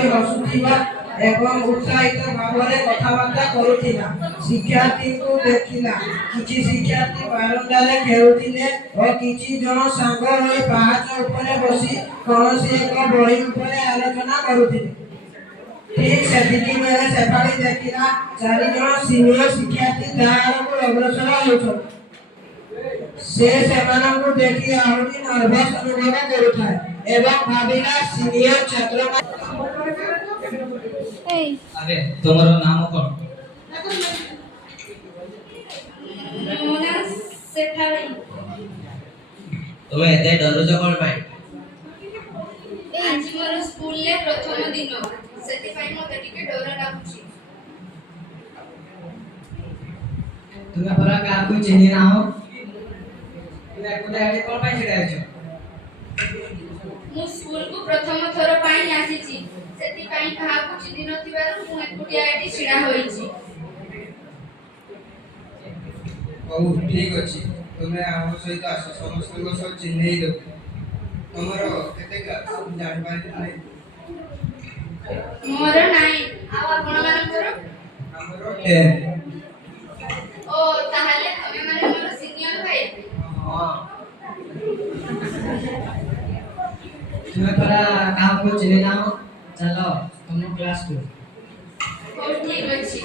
ରହି ହସୁଥିବା ଏବଂ ଉତ୍ସାହିତ ଭାବରେ କଥାବାର୍ତ୍ତା କରୁଥିଲା। ଶିକ୍ଷାର୍ଥୀଙ୍କୁ ଦେଖିଲା। କିଛି ଶିକ୍ଷାର୍ଥୀ ବାରଣ୍ଡାରେ ଖେଳୁଥିଲେ ଓ କିଛି ଜଣ ସାଙ୍ଗ ହୋଇ ପାହାଚ ଉପରେ ବସି କୌଣସି ଏକ ବହି ଉପରେ ଆଲୋଚନା କରୁଥିଲେ। ଠିକ୍ ସେତିକିବେଳେ ସେପାଳି ଦେଖିଲା 4 ଜଣ ସିନିୟର ଶିକ୍ଷାର୍ଥୀ ତା ଆଡ଼କୁ ଅଗ୍ରସର ହେଉଛନ୍ତି। ସେ ସେମାନଙ୍କୁ ଦେଖି ଆହୁରି ନର୍ଭସ ଅନୁଭବ କରୁଥାଏ ଏବଂ ଭାବିଲା ସିନିୟର ଛାତ୍ରମାନେ। ଆରେ ତୁମର ନାମ କ'ଣ? ମୋ ନାଁ ସେଠାଳି। ତୁମେ ଏତେ ଡରୁଛ କ'ଣ ପାଇଁ? ଆଜି ମୋର ସ୍କୁଲରେ ପ୍ରଥମ ଦିନ, ସେଥିପାଇଁ ମୋତେ ଟିକେ ଡର ଲାଗୁଛି। ତୁମେ ପରା କାହାକୁ ଚିହ୍ନି ନାହଁ? ତୁମେ ଏକୁଟିଆ ଏଠି କ'ଣ ପାଇଁ ଛିଡ଼ା ହେଇଛ? ମୁଁ ସ୍କୁଲକୁ ପ୍ରଥମ ଥର ପାଇଁ ଆସିଛି, ସେଥିପାଇଁ କାହାକୁ ଚିହ୍ନି ନଥିବାରୁ ମୁଁ ଏକୁଟିଆ ଏଠି ଛିଡ଼ା ହୋଇଛି। ହଉ ଠିକ୍ ଅଛି, ତୁମେ ଆମ ସହିତ ଆସ, ସମସ୍ତଙ୍କ ସହ ଚିହ୍ନେଇ ଦେବ। ତମର କେତେ କ୍ଲାସ୍ ଜାଣିପାରିଲି ନାହିଁ? ମୋର 9। ଆଉ ଆପଣମାନଙ୍କର? ଆମର 10। ଓ ତାହେଲେ ତମେମାନେ ମୋର ସିନିୟର ଭାଇ। ହଁ। ତୁମେ ପରା କାହାକୁ ଚିହ୍ନି ନାହଁ? ଚାଲ ତୁମ କ୍ଲାସକୁ। ହଉ ଠିକ୍ ଅଛି।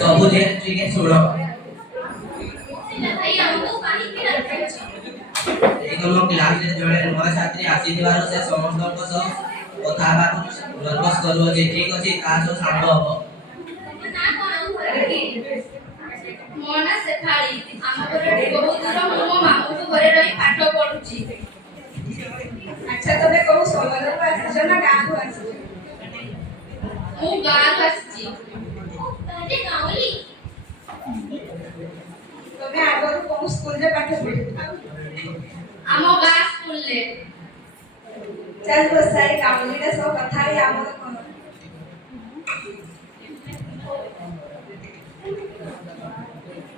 ସବୁ ଟିକେ ଶୁଣ। ଭାଇ ଆମକୁ କାହିଁକି ଡାକିଛ? ଏଇ ତମ କ୍ଲାସରେ ଜଣେ ନୂଆ ଛାତ୍ରୀ ଆସିଥିବାରୁ ସେ ସମସ୍ତଙ୍କ ସହ କଥା ହେବାକୁ ନର୍ଭସ କରୁଅଛି। ଠିକ୍ ଅଛି, ତା ସହ ସାଙ୍ଗ ହବ। ମୋ ନାଁ ସେଠାଳି। ଆମ ଘରଟି ବହୁତ ଦୂର। ମୁଁ ମୋ ମାମୁଁଙ୍କ ଘରେ ରହି ପାଠ ପଢୁଛି। ଆଚ୍ଛା, ତମେ କୋଉ ସହରରୁ ଆସିଛ ନା ଗାଁରୁ ଆସିଛ? ମୁଁ ଗାଁରୁ ଆସିଛି। ତାହେଲେ ଗାଉଁଲି। ତମେ ଆଗରୁ କୋଉ ସ୍କୁଲରେ ପାଠ ପଢିଛ? ଆମ ଗାଁ ସ୍କୁଲରେ। ଚାଲ ବସା, ଏଇ ଗାଉଁଲିଟା ସହ କଥା ହେଇ ଆମର କ'ଣ?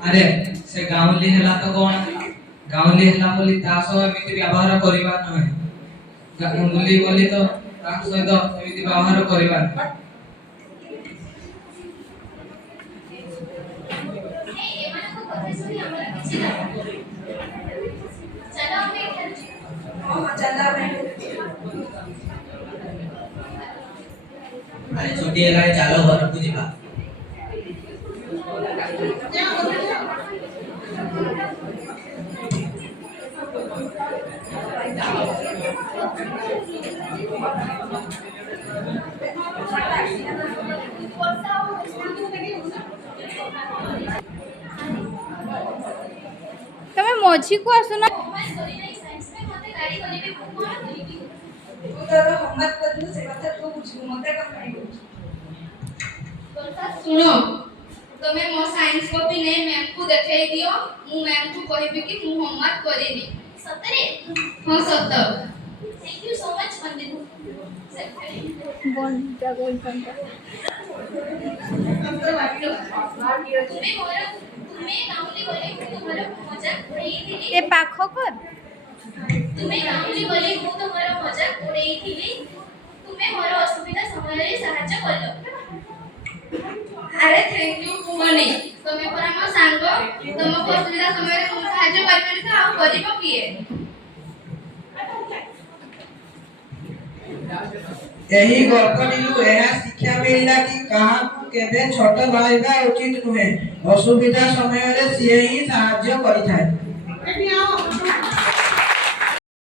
ଆରେ ସେ ଗାଉଁଲି ହେଲା ତ କ'ଣ? ଗାଉଁଲି ହେଲା ବୋଲି ତା ସହ ଏମିତି ବ୍ୟବହାର କରିବା ନୁହେଁ। ଗାଉଁଲି ବୋଲି ତ ତା ସହିତ ଏମିତି ବ୍ୟବହାର କରିବା ନୁହେଁ। ଏମାନଙ୍କ କଥା ଶୁଣି ଆମର କିଛି ଲାଭ ନାହିଁ। ଚାଲ ଆମେ ଏଠାରୁ ଯିବା। ହଁ ହଁ, ଚାଲ ଆମେ ଆରେ ଛୁଟି ହେଲାଣି, ଚାଲ ଘରକୁ ଯିବା। ତମେ ମଝିକୁ ଆସୁନ। ତୁ ତୋର ହୋମୱାର୍କ କରିବୁ, ସେ କଥା ତୁ ବୁଝିବୁ, ମତେ କ'ଣ ପାଇଁ କହୁଛୁ? ଶୁଣ, ତମେ ମୋ ସାଇନ୍ସ କପି ନେଇ ମ୍ୟାମକୁ ଦେଖେଇ ଦିଅ। ମୁଁ ମ୍ୟାମକୁ କହିବି କି ମୁଁ ହୋମୱାର୍କ କରିନି। ସତରେ? ହଁ ସତ। ଥ୍ୟାଙ୍କ ୟୁ ସୋ ମଚ୍ ବନ୍ଦିନୁ। ତୁମେ ଗାଉଁଲି ଗଲେ ମୁଁ ତୁମର ମଜାକ ଉଡ଼େଇଥିଲି। ଏ ପାଖ କର। ତୁମେ ଗାଉଁଲି ଗଲେ ମୁଁ ତୁମର ମଜାକ ଉଡ଼େଇଥିଲି। ତୁମେ ମୋର ଅସୁବିଧା ସମୟରେ ସାହାଯ୍ୟ କଲ। ଆରେ ଥ୍ୟାଙ୍କ ୟୁ କୁହନି, ତମେ ପରା ମୋ ସାଙ୍ଗ। ତମକୁ ଅସୁବିଧା ସମୟରେ ମୁଁ ସାହାଯ୍ୟ କରିପାରିବି ତ ଆଉ କରିବ କିଏ? ଏହି ଗଳ୍ପଟିରୁ ଏହା ଶିକ୍ଷା ମିଳିଲା କି କାହାକୁ କେବେ ଛୋଟ ଭାବିବା ଉଚିତ ନୁହେଁ। ଅସୁବିଧା ସମୟରେ ସିଏ ହିଁ ସାହାଯ୍ୟ କରିଥାଏ।